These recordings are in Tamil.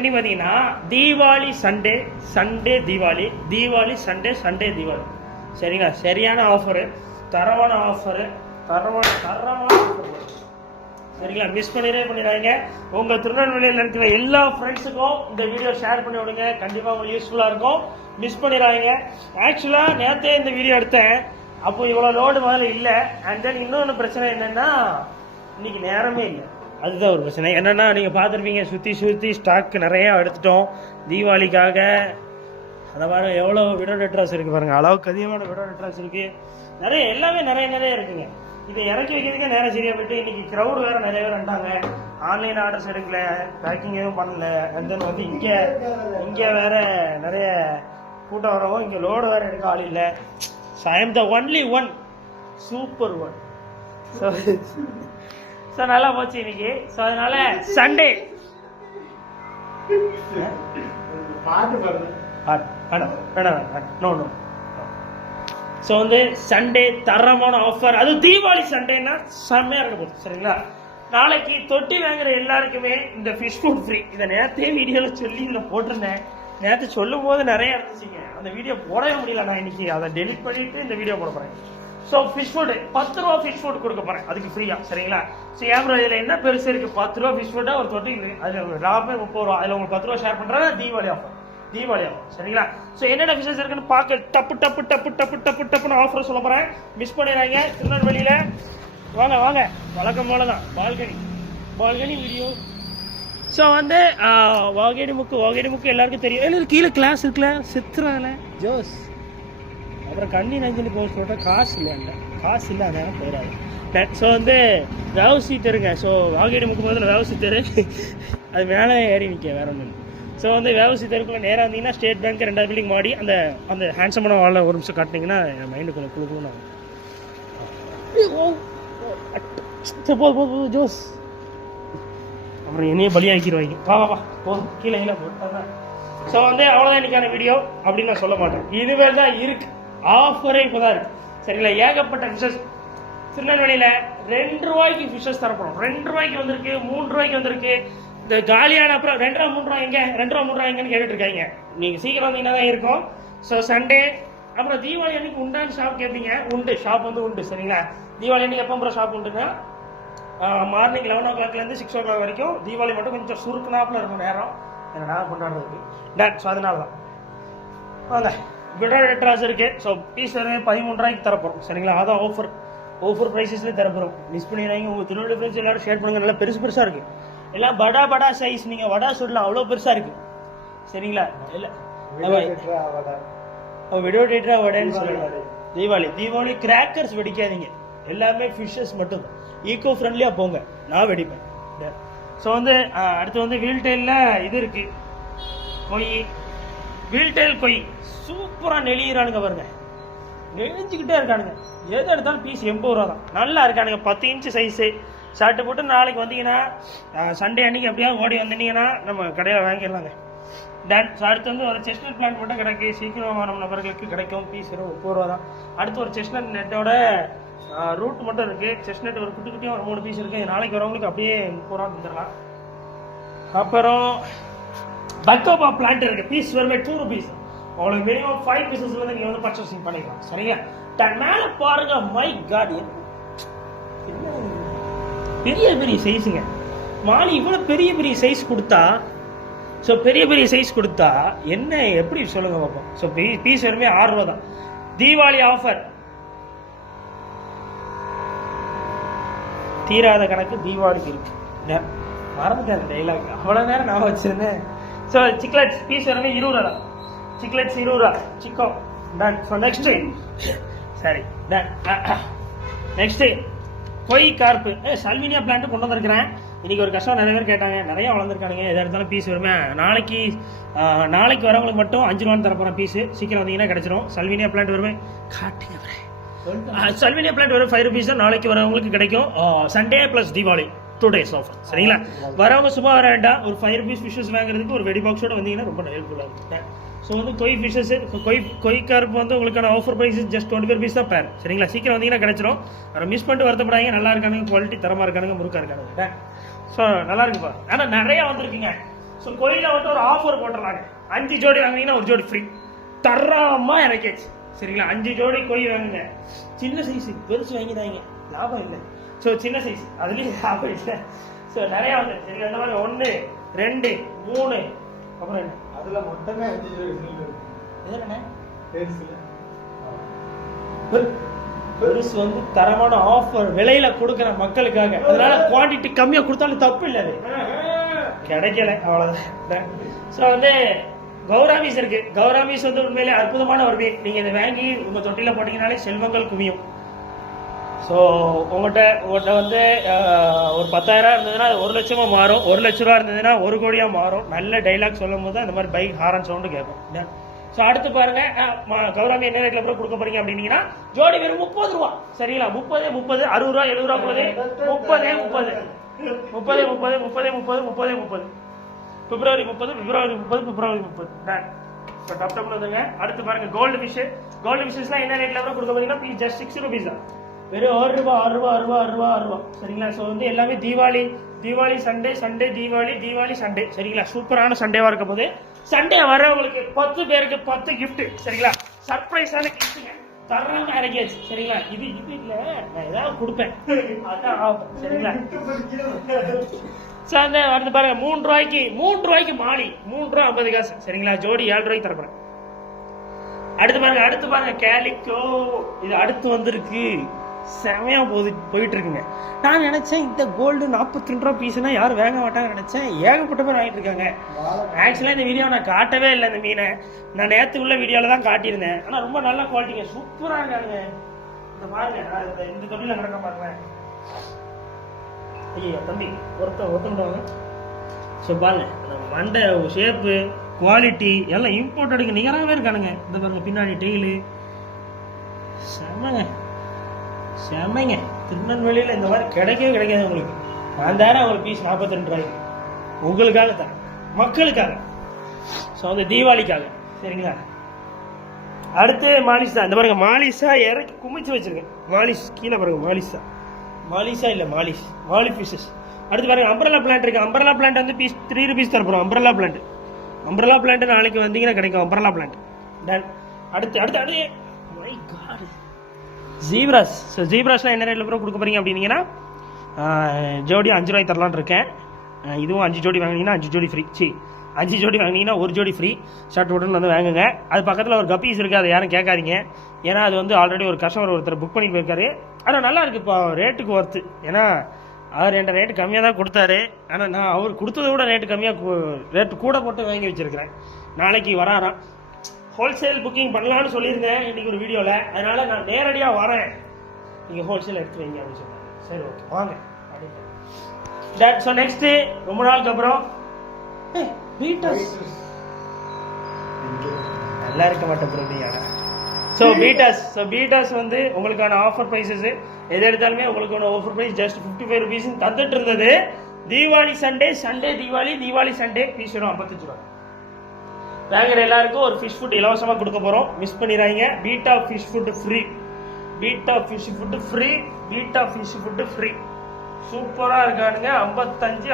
பண்ணி பார்த்தீங்கன்னா Deepavali Sunday, Sunday Deepavali, Deepavali Sunday, Sunday Deepavali. சரிங்களா? சரியான ஆஃபரு, தரமான ஆஃபரு, தரமான ஆஃபர். சரிங்களா? மிஸ் பண்ணிடாதீங்க. உங்கள் திருநெல்வேலியில் இருக்கிற எல்லா ஃப்ரெண்ட்ஸுக்கும் இந்த வீடியோ ஷேர் பண்ணி விடுங்க. கண்டிப்பாக உங்களுக்கு யூஸ்ஃபுல்லாக இருக்கும். மிஸ் பண்ணிடாதீங்க. ஆக்சுவலாக நேற்றே இந்த வீடியோ எடுத்தேன், அப்போ இவ்வளோ லோடு முதல்ல இல்லை. அண்ட் தென் இன்னொன்று பிரச்சனை என்னென்னா இன்னைக்கு நேரமே இல்லை. அதுதான் ஒரு பிரச்சனை. என்னென்னா நீங்கள் பார்த்துருப்பீங்க, சுற்றி ஸ்டாக் நிறையா எடுத்துட்டோம் தீபாவளிக்காக. அதை பாருங்க, எவ்வளோ விடோ டெட்ராஸ் இருக்குது பாருங்கள், அளவுக்கு அதிகமான விடோ டெட்ராஸ் இருக்குது. நிறைய எல்லாமே நிறைய இருக்குங்க. இதை இறக்கி வைக்கிறதுக்கே நேரம் சரியாக போயிட்டு இன்னைக்கு க்ரௌடு வேறு நிறைய பேர் வந்துட்டாங்க. ஆன்லைன் ஆர்டர்ஸ் எடுக்கல, பேக்கிங் எதுவும் பண்ணல. அண்ட் தென் வந்து இங்கே வேற நிறைய கூட்டம் வரவும் இங்கே லோடு வேறு எடுக்க ஆள் இல்லை. So I am the only one, super one. So நல்லா போச்சு இன்னைக்கு. ஸோ அதனால சண்டே நோ. ஸோ வந்து சண்டே தரமான ஆஃபர், அது தீபாவளி சண்டேன்னா செம்மையாக இருக்க போகுது. சரிங்களா? நாளைக்கு தொட்டி வாங்குற எல்லாருக்குமே இந்த ஃபிஷ் ஃபுட் ஃப்ரீ. இதை நேரத்தே வீடியோவில் சொல்லி இதில் போட்டிருந்தேன். நேற்று சொல்லும் போது நிறைய இருந்துச்சுங்க, அந்த வீடியோ போடவே முடியல. நான் இன்னைக்கு அதை டெலிட் பண்ணிட்டு இந்த வீடியோ போட போகிறேன். ஸோ ஃபிஷ் ஃபுட் 10 ரூபா ஃபிஷ் ஃபுட் கொடுக்க போகிறேன், அதுக்கு ஃப்ரீயா. சரிங்களா? ஸோ ஏன் இதில் என்ன பெருசு இருக்குது? 10 ரூபா ஃபிஷ் ஃபுட்டாக ஒரு தொட்டி இருக்குது, அதில் லாபமே 30 ரூபா. அதில் உங்களுக்கு 10 ரூபா ஷேர் பண்ணுறேன். தீபாவளி ஆஃபர். சரிங்களா? ஸோ என்னென்ன ஃபிஷஸ் இருக்குன்னு பார்க்க டப்புன்னு ஆஃபர் சொல்ல போகிறேன். மிஸ் பண்ணிடுறாங்க. திருநெல்வேலியில் வாங்க வழக்கம் போல தான் பால்கனி வீடியோ. ஸோ வந்து வாகேடி முக்கு எல்லாருக்கும் தெரியும். கீழே கிளாஸ் இருக்குல்ல, சித்ராவில் ஜோஸ், அப்புறம் கண்ணி நஞ்சலி போய் சொல்லிட்டு காசு இல்லை அதனால போயிடாது. ஸோ வந்து வேவ சீட் இருங்க. ஸோ வாகேடி முக்கு போது வேவ சீட் அது மேலே ஏறி நிற்க வேற ஒன்று. ஸோ வந்து வேவ சீட் இருக்குள்ள நேராக வந்தீங்கன்னா ஸ்டேட் பேங்க் 2வது பில்டிங் மாடி அந்த ஹேண்ட்ஸமான வாலில் ஒரு நிமிஷம் காட்டினீங்கன்னா என் மைண்டு கொஞ்சம் குழுக்குன்னு போதும் ஜோஸ். அப்புறம் என்னையே பலியாக்கிடுவாங்க. வா போதும், கீழே போட்டாங்க. ஸோ வந்து அவ்வளோதான் இன்னைக்கான வீடியோ அப்படின்னு நான் சொல்ல மாட்டேன். இதுவே தான் இருக்கு, ஆஃபரே இப்போ தான் இருக்கு. சரிங்களா? ஏகப்பட்ட ஃபிஷஸ் திருநெல்வேலியில் 2 ரூபாய்க்கு ஃபிஷஸ் தரப்படும். 2 ரூபாய்க்கு வந்திருக்கு, 3 ரூபாய்க்கு வந்திருக்கு. இந்த காலியான அப்புறம் 2 ரூபா 3 ரூபா எங்கே, 2 ரூபா 3 ரூபா எங்கன்னு கேட்டுட்டு இருக்காங்க. நீங்கள் சீக்கிரம் வந்தீங்கன்னா தான் இருக்கும். ஸோ சண்டே அப்புறம் தீபாவளி அன்னைக்கு உண்டான ஷாப் கேட்பீங்க. உண்டு, ஷாப் வந்து உண்டு. சரிங்களா? தீபாவளி அன்னைக்கு எப்போ அப்புறம் ஷாப் உண்டுன்னா மார்னிங் 11 o'clockலேருந்து 6 o'clock வரைக்கும். தீபாவளி மட்டும் கொஞ்சம் சுருக்குனாப்பில் இருக்கும் நேரம், என்னடா கொண்டாடுறதுக்கு. டன். ஸோ அதனால தான் வாங்க. விடோ டெட்ராஸ் இருக்குது. ஸோ பீஸ் 13 ரூபாய்க்கு தரப்போம். சரிங்களா? அதான் ஆஃபர் ப்ரைஸஸ்லேயே தரப்போம். மிஸ் பண்ணிடுறாங்க. உங்கள் திருநெல்வேலி ஃப்ரெண்ட்ஸ் எல்லாரும் ஷேர் பண்ணுங்க. நல்லா பெருசாக இருக்குது. எல்லாம் படா சைஸ். நீங்கள் வடா சொல்லலாம், அவ்வளோ பெருசாக இருக்குது. சரிங்களா? இல்லை விடோ டேட்ரா வடைன்னு சொல்லலாம். தீபாவளி கிராக்கர்ஸ் வெடிக்காதீங்க, எல்லாமே ஃபிஷ்ஷஸ் மட்டும். ஈகோ ஃப்ரெண்ட்லியாக போங்க, நான் வெடிப்பேன். ஸோ வந்து அடுத்து வந்து வீல்டெயிலில் இது இருக்குது, வீல்டெயில் கொய் சூப்பராக நெளியிறானுங்க பாருங்க, நெளிஞ்சிக்கிட்டே இருக்கானுங்க. எது எடுத்தாலும் பீஸ் 80 ரூபா தான். நல்லா இருக்கானுங்க. 10 இன்ச்சு சைஸு ஷர்ட்டு போட்டு நாளைக்கு வந்தீங்கன்னா சண்டே அன்றைக்கி அப்படியே ஓடி வந்தீங்கன்னா நம்ம கடையில் வாங்கிடலாங்க. டன். ஸோ அடுத்து வந்து ஒரு செஸ்னட் பிளான்ட் மட்டும் கிடைக்கு, சீக்கிரம் நம்ம நபர்களுக்கு கிடைக்கும். பீஸ் 30 ரூபா தான். அடுத்து ஒரு செஸ்னட் நெட்டோட ரூட் மட்டும் இருக்குது. செஸ்னட் ஒரு குட்டியாக ஒரு 3 பீஸ் இருக்குது. நாளைக்கு வரவங்களுக்கு அப்படியே 30 ரூபா தந்துடலாம். அப்புறம் பக்கோபா பிளான்ட் இருக்குது. பீஸ் வருமே 2 rupees. உங்களுக்கு மினிமம் 5 பீசஸ்லேருந்து நீங்கள் வந்து பர்ச்சேசிங் பண்ணிக்கலாம். சரிங்களா? மேலே பாருங்க, மை காட், பெரிய சைஸுங்க. மாலி இவ்வளோ பெரிய சைஸ் கொடுத்தா, ஸோ பெரிய சைஸ் கொடுத்தா என்ன எப்படி சொல்லுங்க பார்ப்போம். ஸோ பீஸ் வருமே 6 ரூபா தான். தீபாவளி ஆஃபர், தீராத கணக்கு தீபாவளிக்கு இருக்கு. மறந்துட்டேன் டைலாக், அவ்வளோ நேரம் நான் வச்சிருந்தேன். ஸோ சிக்லெட்ஸ் பீஸ் வருமே 20 ரூபா தான். சிக்லெட்ஸ் 20 ரூபா. சிக்கோ டன். ஸோ நெக்ஸ்ட் சரி done. Next koi carp சல்வினியா plant கொண்டு வந்திருக்கிறேன். இன்னைக்கு ஒரு கஷ்டம் நிறைய பேர் கேட்டாங்க, நிறைய வளர்ந்துருக்கானுங்க. எதாக இருந்தாலும் பீஸ் வருமே. நாளைக்கு வரவங்களுக்கு மட்டும் 5 ரூபான்னு தரப்போகிறேன் பீஸு. சீக்கிரம் வந்தீங்கன்னா கிடைச்சிரும். சல்வினியா பிளான்ட் வருமே காட்டுங்க. சல்வினியா பிளான்ட் வரும் 5 rupees தான். நாளைக்கு வரவங்களுக்கு கிடைக்கும். Sunday plus Deepavali 2 days offer. சரிங்களா? வரவங்க சும்மா வர வேண்டாம். ஒரு 5 rupees ஃபிஷஸ் வாங்குறதுக்கு ஒரு வெடி பாக்ஸோட வந்தீங்கன்னா ரொம்ப ஹெல்ப்ஃபுல்லாக இருக்கும். ஸோ வந்து கொய் ஃபிஷஸ், கொய் கார்ப்பு வந்து உங்களுக்கான ஆஃபர் ப்ரைஸ் ஜஸ்ட் 25 rupees தான் பேர். சரிங்களா? சீக்கிரம் வந்தீங்கன்னா கிடைச்சிரும். மிஸ் பண்ணிட்டு வருத்தப்படாங்க. நல்லா இருக்கானுங்க, குவாலிட்டி தரமாக இருக்கானுங்க, முறுக்காக இருக்கானுங்க. ஸோ நல்லா இருக்குப்பா. ஆனால் நிறையா வந்திருக்குங்க. ஸோ கோயிலில் வந்து ஒரு ஆஃபர் போட்டுறாங்க, 5 ஜோடி வாங்கினீங்கன்னா 1 ஜோடி ஃப்ரீ. தரமா இறக்கியாச்சு சரிங்களா. 5 ஜோடி கோழி வாங்குங்க. சின்ன சைஸ், பெருசு வாங்கிதாங்க, லாபம் இல்லை. ஸோ சின்ன சைஸ் அதுலேயும் லாபம் இல்லை. ஸோ நிறையா வந்து சரி அந்த மாதிரி 1 2 3 அப்புறம் என்ன அதில் மொத்தமே 5 ஜோடி எதுண்ணே பெருசு வந்து தரமான ஆஃபர் விலையில கொடுக்குற மக்களுக்காக. அதனால குவான்டிட்டி கம்மியா கொடுத்தாலும் தப்பு இல்லை, அது கிடைக்கல அவ்வளவுதான். ஸோ வந்து கௌராமீஸ் இருக்கு. கௌராமீஸ் வந்து உண்மையிலே அற்புதமான ஒரு மீன். நீங்க இதை வாங்கி உங்க தொட்டில போட்டீங்கனாலே செல்வங்கள் குவியும். ஸோ உங்கள்கிட்ட வந்து ஒரு 10,000 இருந்ததுன்னா அது 1 லட்சமா மாறும். 1 லட்ச ரூபா இருந்ததுன்னா 1 கோடியா மாறும். நல்ல டைலாக் சொல்லும் போது அந்த மாதிரி பைக் ஹாரன் சவுண்டு கேட்கும். ஸோ அடுத்து பாருங்க, கௌராமி என்ன ரேட்ல கூட கொடுக்க போறீங்க அப்படின்னீங்கன்னா ஜோடி வெறும் 30 ரூபா சரிங்களா. 30 60 ரூபா 70 ரூபா போகுது. 30 பிப்ரவரி 30 டாப்ல வந்துங்க. அடுத்து பாருங்க கோல்டு ஃபிஷ். கோல்டு ஃபிஷ்லாம் என்ன ரேட்ல கூட கொடுக்க போறீங்கன்னா ப்ளீஸ் ஜஸ்ட் 6 rupees தான். வெறும் 6 ரூபா சரிங்களா. ஸோ வந்து எல்லாமே தீபாவளி சண்டே தீபாவளி சண்டே சரிங்களா. சூப்பரான சண்டேவா இருக்க போது சண்டே வரவங்களுக்கு 10 பேருக்கு 10 கிஃப்ட் சரிங்களா. சர்ப்ரைஸான கிஃப்ட்டுங்க தர்றாங்க இறக்கியாச்சு சரிங்களா. இது இல்ல நான் ஏதாவது கொடுப்பேன் அதான் சரிங்களா. சார் அடுத்து பாருங்க 3 ரூபாய்க்கு மாலி 3 ரூபா 50 காசு சரிங்களா. ஜோடி 7 ரூபாய்க்கு தரப்போறேன். அடுத்து பாருங்க கேலிக்கோ. இது அடுத்து வந்திருக்கு, செமையா போயிட்டு இருக்குங்க. நான் நினைச்சேன் இந்த கோல்டு 42 ரூபா பீஸ்னா யாரும் வாங்க மாட்டாங்கன்னு நினைச்சேன். ஏகப்பட்ட பேர் வாங்கிட்டு இருக்காங்க. ஆக்சுவலா இந்த வீடியோ நான் காட்டவே இல்லை. இந்த மீனை நான் நேற்று உள்ள வீடியோல தான் காட்டியிருந்தேன். ஆனா ரொம்ப நல்ல குவாலிட்டிங்க, சூப்பரா இருக்காங்க. இந்த பாருங்க இந்த தொட்டில கிடக்க பாருங்க. ஐயோ தம்பி ஒருத்தவங்க ஸோ பாருங்க மண்டை ஷேப்பு குவாலிட்டி எல்லாம் இம்போர்ட்டடுக்கு நிகராகவே இருக்கானுங்க. இந்த பாருங்க பின்னாடி டெய்லு செமைங்க. திருநெல்வேலியில் இந்த மாதிரி கிடைக்காது உங்களுக்கு. நான் தரேன் ஒரு பீஸ் 42 ரூபாய்க்கு உங்களுக்காக தான், மக்களுக்காக. ஸோ வந்து தீபாவளிக்காக சரிங்களா. அடுத்து மாலிஷா. இந்த பாருங்க மாலிஷா இறக்கி குமிச்சு வச்சிருக்கேன். மாலிஷ் கீழே பாருங்க, மாலிஷா இல்லை மாலி ஃபிஷஸ். அடுத்து பாருங்க அம்பரலா பிளான்ட் இருக்கு. அம்பரலா பிளான்ட் வந்து பீஸ் 3 rupees தரப்போம். அம்பரலா பிளான்ட் நாளைக்கு வந்தீங்கன்னா கிடைக்கும். Umbrella plant done. அடுத்து மை காட் ஜீப்ராஸ். ஸோ ஜீப்ராஸ்லாம் என்ன ரேட்ல கொடுக்க போறீங்க அப்படின்னீங்கன்னா ஜோடி 5 ரூபாய்க்கு தரலான்னு இருக்கேன். இதுவும் 5 ஜோடி வாங்கினீங்கன்னா 5 ஜோடி ஃப்ரீ. 5 ஜோடி வாங்கினீங்கன்னா 1 ஜோடி ஃப்ரீ. ஷர்ட் உடனே வந்து வாங்குங்க. அது பக்கத்தில் ஒரு கப்பீஸ் இருக்குது, அதை யாரும் கேட்காதீங்க. ஏன்னா அது வந்து ஆல்ரெடி ஒரு கஸ்டமர் ஒருத்தர் புக் பண்ணி போயிருக்காரு. ஆனால் நல்லா இருக்கு இப்போ ரேட்டுக்கு ஒர்த்து. ஏன்னா அவர் என்கிட்ட ரேட்டு கம்மியாக தான் கொடுத்தாரு. ஆனால் நான் அவர் கொடுத்ததை விட ரேட்டு கூட போட்டு வாங்கி வச்சிருக்கிறேன். நாளைக்கு வராராம். ஹோல்சேல் புக்கிங் பண்ணலான்னு சொல்லியிருந்தேன் இன்னைக்கு ஒரு வீடியோவில். அதனால நான் நேரடியாக வரேன், நீங்கள் ஹோல்சேல் எடுத்து வைங்க அப்படின்னு சொன்னாங்க. சரி ஓகே வாங்க அப்படின்னு. ஸோ நெக்ஸ்ட்டு ரொம்ப நாளுக்கு அப்புறம் நல்லா இருக்க மாட்டேன். ஸோ பீட்டாஸ் வந்து உங்களுக்கான ஆஃபர் ப்ரைஸஸ் எது எடுத்தாலுமே உங்களுக்கான ஆஃபர் ப்ரைஸ் ஜஸ்ட் 55 rupees தந்துட்டு இருந்தது. Deepavali Sunday Deepavali Sunday piece வரும் 55 ரூபா. வாங்குற எல்லாருக்கும் ஒரு ஃபிஷ் ஃபுட் இலவசமாக கொடுக்க போகிறோம், மிஸ் பண்ணிடுறாங்க. Beta fish food free. சூப்பராக இருக்கானுங்க. 55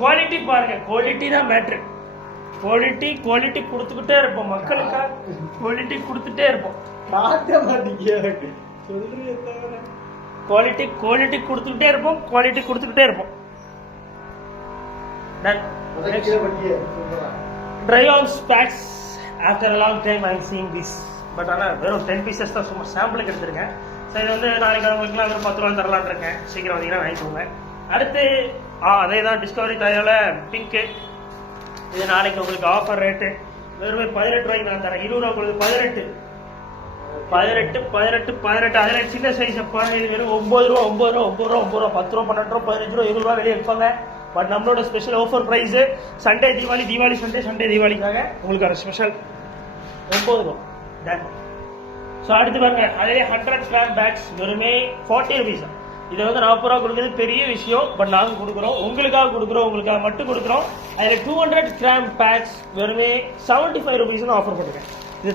குவாலிட்டி பாருங்க. குவாலிட்டி தான் மேட்ரு. குவாலிட்டி கொடுத்துக்கிட்டே இருப்போம் மக்களுக்காக. குவாலிட்டி கொடுத்துட்டே இருப்போம். குவாலிட்டி கொடுத்துக்கிட்டே இருப்போம். Dry on specs after a long time I'm seeing this. But ஆனால் வெறும் 10 pieces தான் சும்மா சாம்பிளுக்கு எடுத்துருக்கேன். ஸோ இது வந்து நாளைக்கு அவங்களுக்குலாம் வெறும் 10 ரூபா தரலான்னு இருக்கேன். சீக்கிரம் வந்தீங்கன்னா வாங்கிக்கோங்க. அடுத்து அதே தான் டிஸ்கவரி டாயோல பிங்க்கு. இது நாளைக்கு உங்களுக்கு ஆஃபர் ரேட்டு வெறும் 18 ரூபாய்க்கு நான் தரேன். 20 ரூபா உங்களுக்கு 18. அதில் சின்ன சைஸ் பாருங்க. இது வெறும் 9 ரூபா 10 ரூபா 12 ரூபா 15 ரூபா 20 ரூபா வெளியே இருப்பாங்க. பட் நம்மளோட special offer price Sunday Deepavali Sunday தீபாவளிக்காக உங்களுக்கான ஸ்பெஷல் 9 ரூபா டன். ஸோ அடுத்து பாருங்க அதே 100 கிராம் பேக்ஸ் வெறுமே 40 rupees. இதை வந்து 40 ரூபா கொடுக்குறது பெரிய விஷயம். பட் நாங்கள் கொடுக்குறோம், உங்களுக்காக மட்டும் கொடுக்குறோம். அதில் 200 கிராம் பேக்ஸ் வெறுமே 75 rupees ஆஃபர் பண்ணுறேன். இது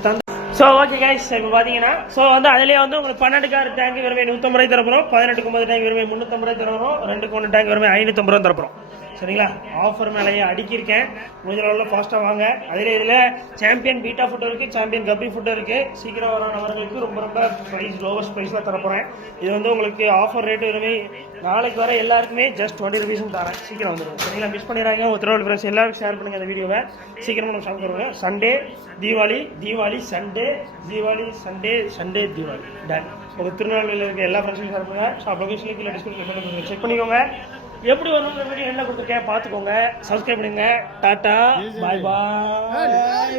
ஸோ ஓகே கைஸ், இப்போ பார்த்தீங்கன்னா ஸோ வந்து அதிலே வந்து உங்களுக்கு 12 கார் டேங்க் வெறுமே 150 ரூபாய் தரப்போம், 18க்கு 9 டேங்க் வெறுமே 350 ரூபாய் தரப்போம், 2க்கு 1 டேங்க் வெறுமே 550 ரூபா தரப்போம். சரிங்களா? ஆஃபர் மேலேயே அடிக்கிருக்கேன், முடிஞ்ச அளவில் ஃபாஸ்ட்டாக வாங்க. அதில் இதில் சாம்பியன் பீட்டா ஃபுட் இருக்குது, சாம்பியன் கப்பி ஃபுட் இருக்குது. சீக்கிரம் வர நபர்களுக்கு ரொம்ப ரொம்ப ப்ரைஸ் லோவஸ்ட் ப்ரைஸில் தரப்போகிறேன். இது வந்து உங்களுக்கு ஆஃபர் ரேட்டு வெறுமே நாளைக்கு வர எல்லாருக்குமே ஜஸ்ட் 20 ருபீஸும் தரேன். சீக்கிரம் வந்துடும். சரிங்களா? மிஸ் பண்ணிடுறாங்க. உத்தரவாடு ஃப்ரெண்ட்ஸ் எல்லாருக்கும் ஷேர் பண்ணுங்கள் இந்த வீடியோவை. சீக்கிரமாக நம்ம ஷாப் வருவோம். Sunday Deepavali, Deepavali Sunday, Deepavali Sunday, Sunday Deepavali done. ஒரு திருநெல்வேலியில் இருக்க எல்லா ஃப்ரெண்ட்ஸும் ஷேர் பண்ணுங்கள். ஷாப் லொகேஷன் கீழே டிஸ்கிரிப்ஷன் செக் பண்ணிக்கோங்க. எப்படி வரணுங்கிற வீடியோ என்ன கொடுத்துருக்கேன் பார்த்துக்கோங்க. சப்ஸ்கிரைப் பண்ணுங்க. டாட்டா பாய் பாய்.